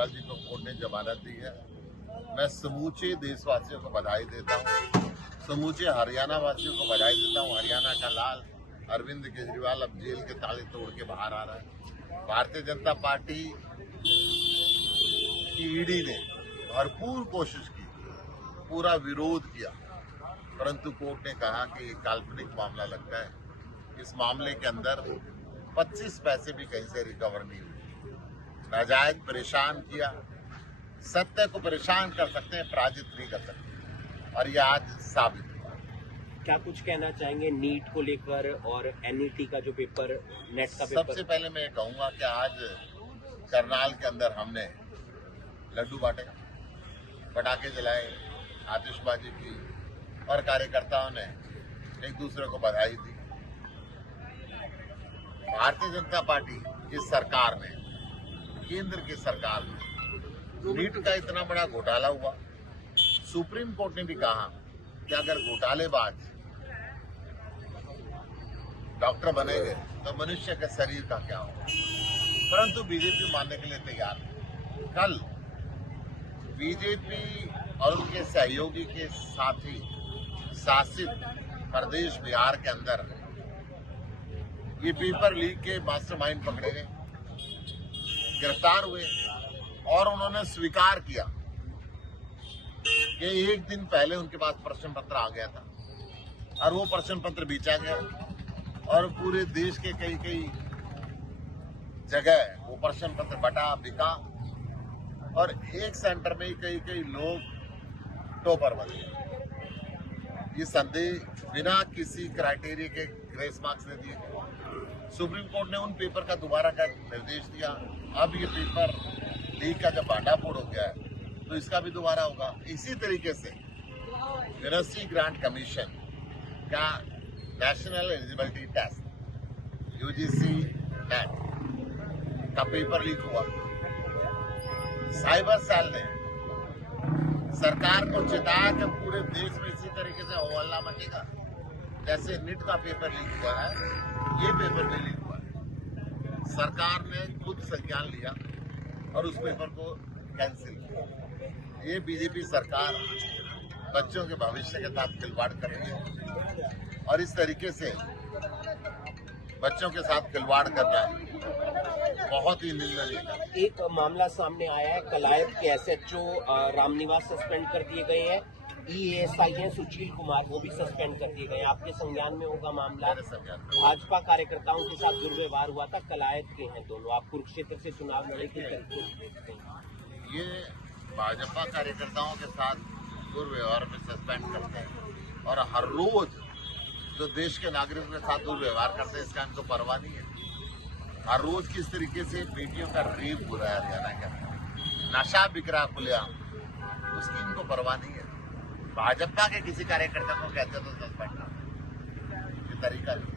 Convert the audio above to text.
केजरीवाल जी को कोर्ट ने जमानत दी है। मैं समूचे देशवासियों को बधाई देता हूँ, समूचे हरियाणा वासियों को बधाई देता हूँ। हरियाणा का लाल अरविंद केजरीवाल अब जेल के ताले तोड़ के बाहर आ रहा है। भारतीय जनता पार्टी की ईडी ने भरपूर कोशिश की, पूरा विरोध किया, परंतु कोर्ट ने कहा कि ये काल्पनिक मामला लगता है। इस मामले के अंदर 25 पैसे भी कहीं से रिकवर नहीं हुए। नाजायज परेशान किया, सत्य को परेशान कर सकते हैं, पराजित नहीं कर सकते, और यह आज साबित हुआ। क्या कुछ कहना चाहेंगे नीट को लेकर और एनईटी का जो पेपर, नेट का पेपर? सबसे पहले मैं कहूंगा कि आज करनाल के अंदर हमने लड्डू बांटे, पटाखे जलाए, आतिशबाजी की और कार्यकर्ताओं ने एक दूसरे को बधाई दी। भारतीय जनता पार्टी की सरकार ने, केंद्र की सरकार ने नीट का इतना बड़ा घोटाला हुआ, सुप्रीम कोर्ट ने भी कहा कि अगर घोटालेबाज डॉक्टर बनेंगे तो मनुष्य के शरीर का क्या होगा, परंतु बीजेपी मानने के लिए तैयार नहीं। कल बीजेपी और उनके सहयोगी के साथी शासित प्रदेश बिहार के अंदर ये पेपर लीक के मास्टरमाइंड पकड़े गए, गिरफ्तार हुए, और उन्होंने स्वीकार किया कि एक दिन पहले उनके पास प्रश्न पत्र आ गया था और वो प्रश्न पत्र बेचा गया, और पूरे देश के कई कई जगह वो प्रश्न पत्र बटा बिका, और एक सेंटर में कई कई लोग टॉपर बन गए। ये संदेह बिना किसी क्राइटेरिया के ग्रेस मार्क्स ने दिए। सुप्रीम कोर्ट ने उन पेपर का दोबारा का निर्देश दिया। अब ये पेपर लीक का जब भांडाफोड़ हो गया है तो इसका भी दोबारा होगा। इसी तरीके से यूनिवर्सिटी ग्रांट कमीशन का national eligibility test UGC NET का पेपर लीक हुआ। साइबर सेल ने सरकार को चेताया कि पूरे देश में इसी तरीके से हल्ला मचेगा, जैसे नीट का पेपर लीक हुआ है, ये पेपर भी लीक हुआ है। सरकार ने खुद संज्ञान लिया और उस पेपर को कैंसिल किया। ये बीजेपी सरकार बच्चों के भविष्य के साथ खिलवाड़ कर रही है, और इस तरीके से बच्चों के साथ खिलवाड़ करना बहुत ही निंदनीय है। एक मामला सामने आया है, कलायत के एसएचओ रामनिवास सस्पेंड कर दिए गए हैं, ईएसआई हैं सुशील कुमार, वो भी सस्पेंड कर दिए गए। आपके संज्ञान में होगा मामला? भाजपा कार्यकर्ताओं के साथ दुर्व्यवहार हुआ था, कलायत के हैं दोनों, आप कुरुक्षेत्र से चुनाव लड़े थे। ये भाजपा कार्यकर्ताओं के साथ दुर्व्यवहार में सस्पेंड करते हैं, और हर रोज जो देश के नागरिकों के साथ दुर्व्यवहार करते हैं इसका इनको परवाह नहीं है। हर रोज किस तरीके से बेटियों का रेप हो रहा है हरियाणा के अंदर, नशा बिक रहा खुलेआम, उसकी इनको परवाह नहीं है। भाजपा के किसी कार्यकर्ता को कहते तो सस्पेंड करते, ये तरीका नहीं।